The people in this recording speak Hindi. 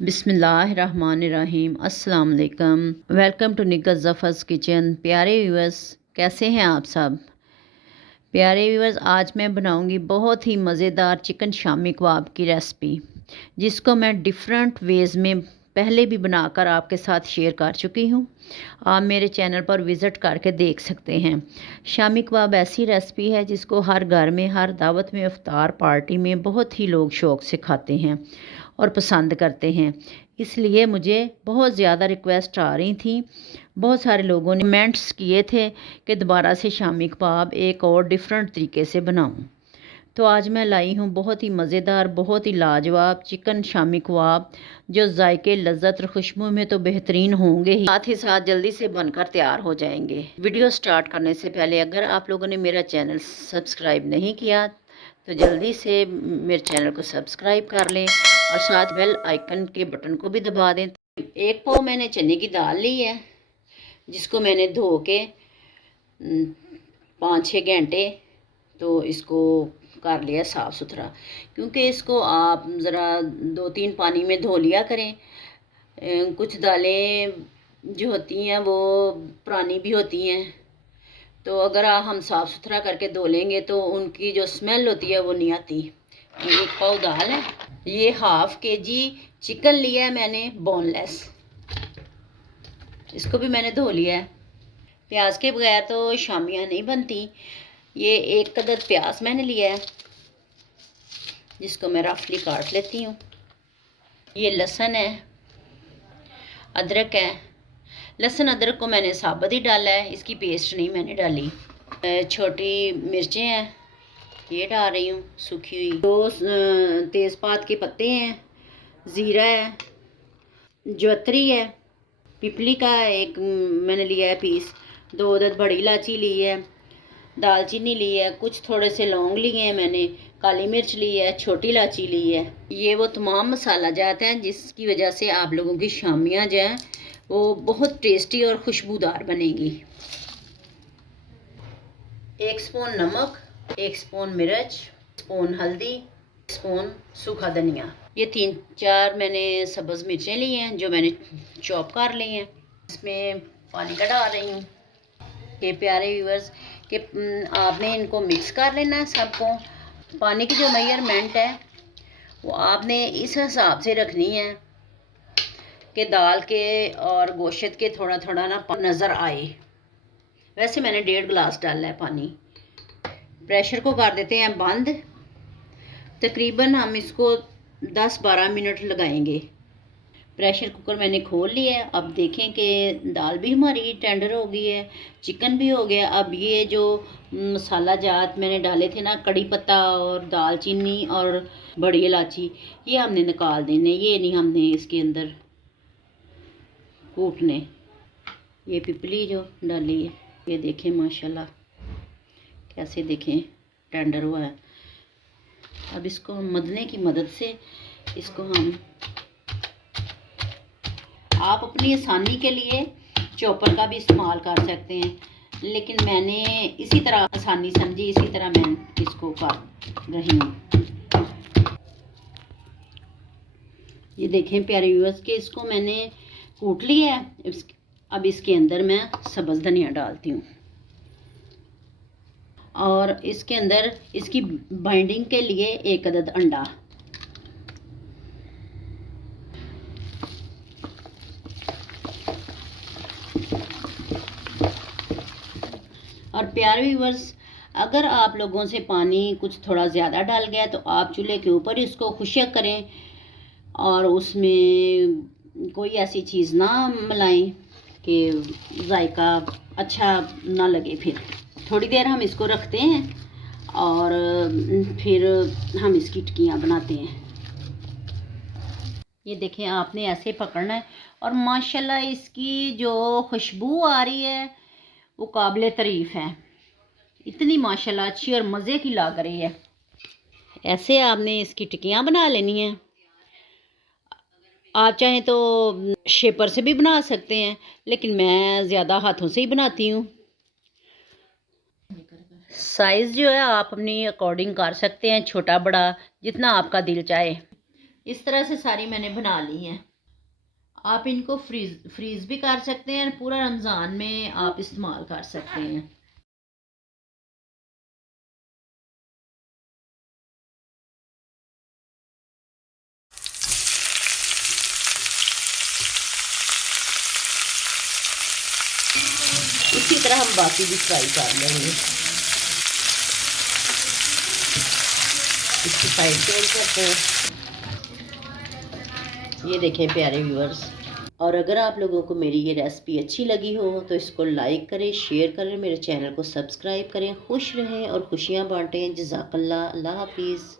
बिस्मिल्लाहिर्रहमानिर्रहीम अस्सलाम वालेकुम। Welcome to Nikas Zafar's kitchen. प्यारे व्यूअर्स, कैसे हैं आप सब? प्यारे व्यूअर्स, आज मैं बनाऊंगी बहुत ही मज़ेदार चिकन शामी कबाब की रेसिपी, जिसको मैं डिफरेंट वेज़ में पहले भी बनाकर आपके साथ शेयर कर चुकी हूँ। आप मेरे चैनल पर विज़िट करके देख सकते हैं। शामी कबाब ऐसी रेसिपी है जिसको हर घर में, हर दावत में, इफ्तार पार्टी में बहुत ही लोग शौक़ से खाते हैं और पसंद करते हैं। इसलिए मुझे बहुत ज़्यादा रिक्वेस्ट आ रही थी, बहुत सारे लोगों ने कमेंट्स किए थे कि दोबारा से शामी कबाब एक और डिफरेंट तरीके से बनाऊं। तो आज मैं लाई हूँ बहुत ही मज़ेदार, बहुत ही लाजवाब चिकन शामी कबाब, जो जायके, लज्जत और खुशबू में तो बेहतरीन होंगे ही साथ जल्दी से बनकर तैयार हो जाएंगे। वीडियो स्टार्ट करने से पहले अगर आप लोगों ने मेरा चैनल सब्सक्राइब नहीं किया तो जल्दी से मेरे चैनल को सब्सक्राइब कर लें और साथ बेल आइकन के बटन को भी दबा दें। एक पाव मैंने चने की दाल ली है, जिसको मैंने धो के 5-6 घंटे तो इसको कर लिया साफ़ सुथरा, क्योंकि इसको आप ज़रा 2-3 पानी में धो लिया करें। कुछ दालें जो होती हैं वो पुरानी भी होती हैं, तो अगर हम साफ़ सुथरा करके धो लेंगे तो उनकी जो स्मेल होती है वो नहीं आती। ये 1 पाव दाल है। ये ½ kg चिकन लिया है मैंने, बोनलेस। इसको भी मैंने धो लिया है। प्याज के बगैर तो शामियाँ नहीं बनती। ये 1 अदद प्याज मैंने लिया है, जिसको मैं रफली काट लेती हूँ। ये लहसुन है, अदरक है। लहसुन अदरक को मैंने साबुत ही डाला है, इसकी पेस्ट नहीं मैंने डाली। छोटी मिर्चें हैं, ये डाल रही हूँ सूखी हुई। 2 तेज़पात के पत्ते हैं, ज़ीरा है, जवतरी है, पिपली का एक मैंने लिया है पीस, 2 अदद बड़ी इलायची ली है, दालचीनी ली है, कुछ थोड़े से लौंग लिए हैं मैंने, काली मिर्च ली है, छोटी इलायची ली है। ये वो तमाम मसाला जात हैं जिसकी वजह से आप लोगों की शामियाँ जो हैं वो बहुत टेस्टी और खुशबूदार बनेगी। 1 स्पून नमक, 1 स्पून मिर्च, स्पून हल्दी, 1 स्पून सूखा धनिया। ये 3-4 मैंने सब्ज़ मिर्चें ली हैं जो मैंने चॉप कर ली हैं। इसमें पानी का डाल रही हूँ। ये प्यारे व्यूअर्स कि आपने इनको मिक्स कर लेना है सबको। पानी की जो मेजरमेंट है वो आपने इस हिसाब से रखनी है कि दाल के और गोश्त के थोड़ा थोड़ा ना नज़र आए। वैसे मैंने 1.5 गिलास डाला है पानी। प्रेशर को कर देते हैं बंद। तकरीबन हम इसको 10-12 मिनट लगाएंगे। प्रेशर कुकर मैंने खोल लिया है। अब देखें कि दाल भी हमारी टेंडर हो गई है, चिकन भी हो गया। अब ये जो मसाला जात मैंने डाले थे ना, कड़ी पत्ता और दालचीनी और बड़ी इलायची, ये हमने निकाल देने, ये नहीं हमने इसके अंदर कूटने। ये पिपली जो डाली है, ये देखें माशाल्लाह कैसे देखें टेंडर हुआ है। अब इसको मदने की मदद से इसको हम, आप अपनी आसानी के लिए चॉपर का भी इस्तेमाल कर सकते हैं, लेकिन मैंने इसी तरह आसानी समझी, इसी तरह मैं इसको कर रही हूँ। ये देखें प्यारे व्यूअर्स कि इसको मैंने कूट लिया है। अब इसके अंदर मैं सब्ज़ धनिया डालती हूँ और इसके अंदर इसकी बाइंडिंग के लिए 1 अदद अंडा। और प्यारे व्यूअर्स, अगर आप लोगों से पानी कुछ थोड़ा ज़्यादा डाल गया तो आप चूल्हे के ऊपर इसको खुशक करें और उसमें कोई ऐसी चीज़ ना मिलाएं कि जायका अच्छा ना लगे। फिर थोड़ी देर हम इसको रखते हैं और फिर हम इसकी टिक्कियाँ बनाते हैं। ये देखें, आपने ऐसे पकड़ना है और माशाल्लाह इसकी जो खुशबू आ रही है वो काबिल तारीफ़ है। इतनी माशाल्लाह अच्छी और मज़े की लग रही है। ऐसे आपने इसकी टिक्कियाँ बना लेनी है। आप चाहें तो शेपर से भी बना सकते हैं, लेकिन मैं ज़्यादा हाथों से ही बनाती हूँ। साइज़ जो है आप अपनी अकॉर्डिंग कर सकते हैं, छोटा बड़ा जितना आपका दिल चाहे। इस तरह से सारी मैंने बना ली हैं। आप इनको फ्रीज़ भी कर सकते हैं, पूरा रमज़ान में आप इस्तेमाल कर सकते हैं। इसी तरह हम बाकी भी फ्राई कर लेंगे। इसकी साइड चेंज करते हैं। ये देखें प्यारे व्यूअर्स, और अगर आप लोगों को मेरी ये रेसिपी अच्छी लगी हो तो इसको लाइक करें, शेयर करें, मेरे चैनल को सब्सक्राइब करें। खुश रहें और खुशियाँ बांटें। जज़ाकल्लाह। अल्लाह हाफिज़।